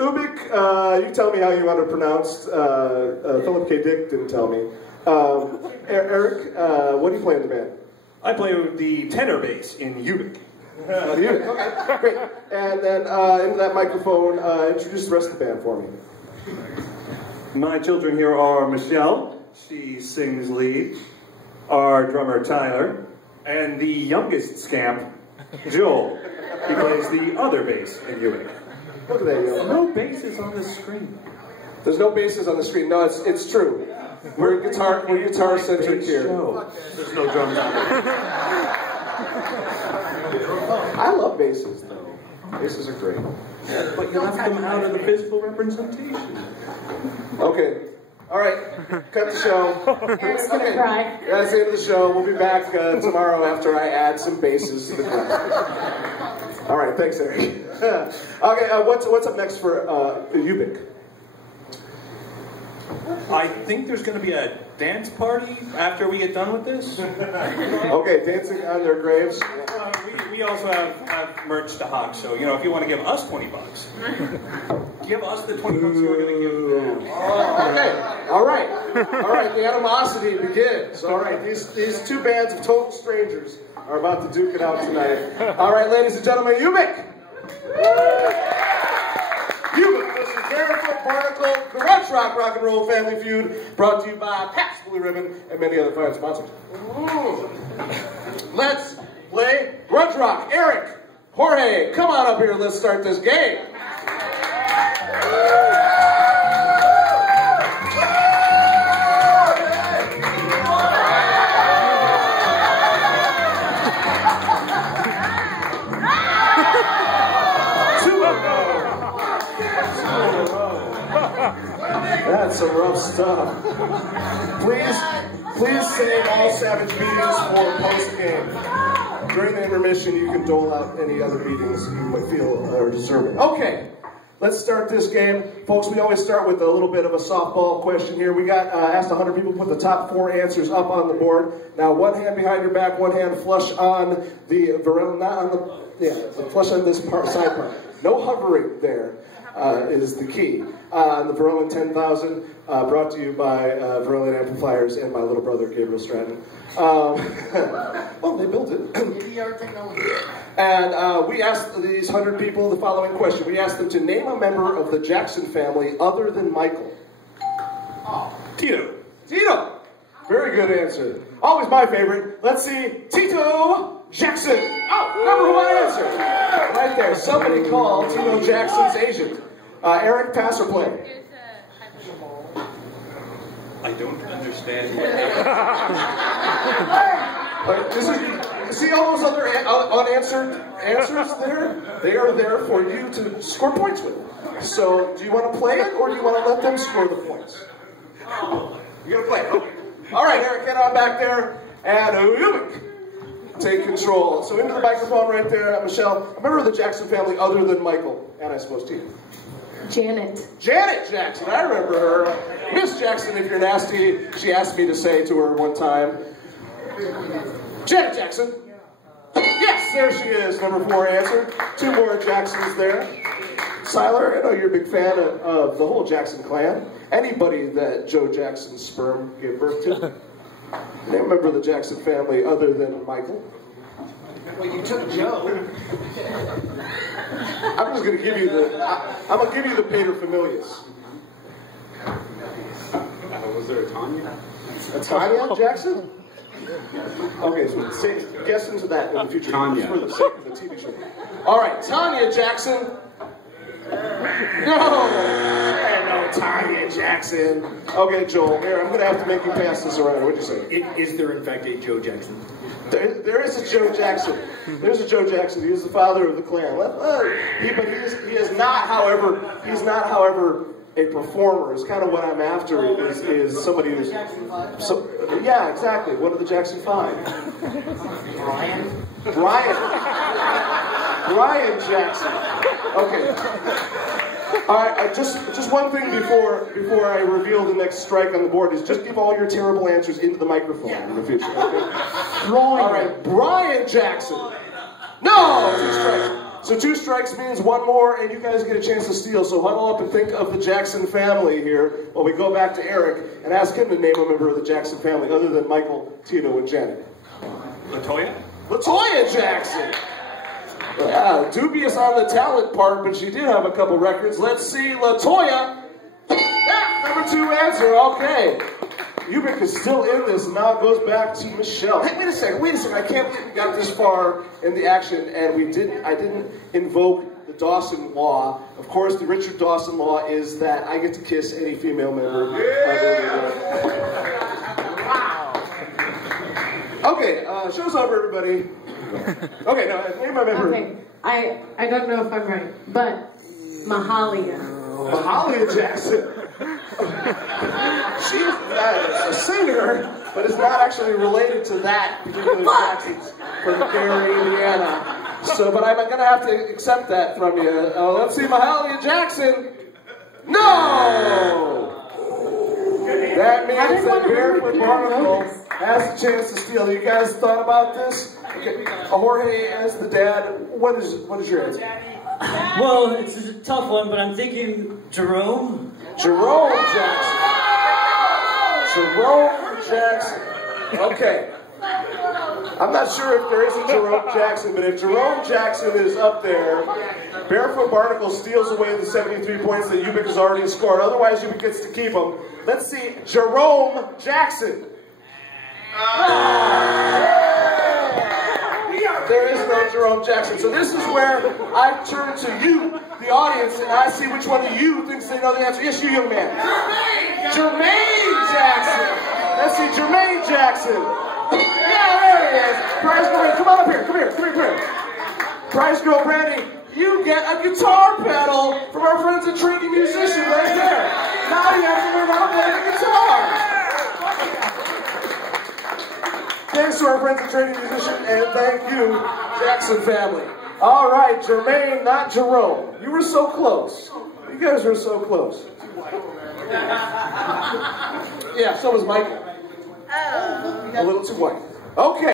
Ubik, you tell me how you want it pronounced. Philip K. Dick didn't tell me. Eric, what do you play in the band? I play the tenor bass in Ubik. Ubik, okay, great. And then into that microphone, introduce the rest of the band for me. My children here are Michelle, she sings lead, our drummer Tyler, and the youngest scamp, Joel. He plays the other bass in Ubik. Look at that, yo. No basses on the screen. There's no basses on the screen. No, it's true. We're guitar centric here. There's no drums on it. I love basses though. Basses are great. Yeah, but you left them out of the physical representation. Okay. All right. Cut the show. Eric's gonna cry. That's the end of the show. We'll be back tomorrow after I add some basses to the group. All right. Thanks, Eric. Okay. What's up next for Ubik? I think there's going to be a dance party after we get done with this. Okay, dancing on their graves. We also have merch to hawk, so you know if you want to give us $20, give us the $20 you're going to give them. Okay, all right. The animosity begins. All right, these two bands of total strangers are about to duke it out tonight. All right, ladies and gentlemen, Ubik. Ubik, this is Barefoot Barnacle, Grudge Rock and Roll Family Feud, brought to you by Pat's Blue Ribbon and many other fine sponsors. Let's play Grudge Rock. Eric, Jorge, come on up here. Let's start this game. That's some rough stuff. Please save all savage beatings for post-game. During the intermission, you can dole out any other beatings you might feel are deserving. Okay, let's start this game. Folks, we always start with a little bit of a softball question here. We got asked 100 people to put the top 4 answers up on the board. Now, one hand behind your back, one hand flush on the veranda, not on the, flush on this side part. No hovering there. Is the key. The Verlin 10,000, brought to you by Verlin Amplifiers and my little brother, Gabriel Stratton. Well, they built it. And we asked these 100 people the following question. We asked them to name a member of the Jackson family other than Michael. Tito. Tito. Very good answer. Always my favorite. Let's see. Tito Jackson. Oh, number 1 answer. Right there. Somebody call Tito Jackson's agent. Eric, pass or play? I don't understand. See all those other unanswered answers there? They are there for you to score points with. So, do you want to play it, or do you want to let them score the points? You're going to play it. Okay. All right, Eric, get on back there. And Ubik, take control. So into the microphone right there, Michelle. A member of the Jackson family other than Michael, and I suppose Tina. Janet. Janet Jackson, I remember her. Miss Jackson, if you're nasty, she asked me to say to her one time. Janet Jackson. Yes, there she is, number 4 answer. 2 more Jacksons there. Siler, I know you're a big fan of the whole Jackson clan. Anybody that Joe Jackson's sperm gave birth to. Name a member of the Jackson family other than Michael. Well, you took Joe. I'm just going to give you the paterfamilias. Was there a Tanya? A Tanya Jackson? Okay, so guess into that in the future. Tanya. For the sake of the TV show. All right, Tanya Jackson. No, Tanya Jackson. Okay, Joel, here, I'm going to have to make you pass this around. What'd you say? Is there, in fact, a Joe Jackson? There is a Joe Jackson. There's a Joe Jackson. He is the father of the clan. But he is not, however, a performer. Is kind of what I'm after. Is somebody who's yeah, exactly. One of the Jackson 5. Brian Jackson. Okay. All right. Just one thing before I reveal the next strike on the board is just give all your terrible answers into the microphone in the future. Okay? All right. Brian Jackson. No, 2 strikes. So 2 strikes means 1 more, and you guys get a chance to steal. So huddle up and think of the Jackson family here while we go back to Eric and ask him to name a member of the Jackson family other than Michael, Tito, and Janet. Latoya? Latoya Jackson! Yeah, dubious on the talent part, but she did have a couple records. Let's see, Latoya. Yeah, number 2 answer, okay. Ubik is still in this, and now it goes back to Michelle. Hey, wait a second, I can't believe we got this far in the action, and I didn't invoke the Dawson Law. Of course, the Richard Dawson Law is that I get to kiss any female member. Okay, show's over, everybody. Okay, now, name my member. Okay, I don't know if I'm right, but Mahalia. Mahalia Jackson. She's a singer, but is not actually related to that particular Jackson's from Gary, Indiana. So, but I'm going to have to accept that from you. Let's see, Mahalia Jackson. No! That means that Barefoot Barnacle has a chance to steal. You guys thought about this? Okay. Jorge, as the dad, what is your answer? Well, it's a tough one, but I'm thinking Jerome. Jerome Jackson. Jerome Jackson. Okay. I'm not sure if there is a Jerome Jackson, but if Jerome Jackson is up there, Barefoot Barnacle steals away the 73 points that Ubik has already scored. Otherwise, Ubik gets to keep them. Let's see, Jerome Jackson. There is no Jerome Jackson. So this is where I turn to you, the audience, and I see which one of you thinks they know the answer. Yes, you, young man. Jermaine Jackson. Let's see, Jermaine Jackson. Yeah, there he is. Prize girl, come on up here. Come here. Prize girl Brandy, you get a guitar pedal from our friends at Trinity Musician right there. Now you have to learn how to play the guitar. Thanks to our friends at Trinity Musician, and thank you, Jackson family. All right, Jermaine, not Jerome. You were so close. You guys were so close. Yeah, so was Michael. A little too white. Okay.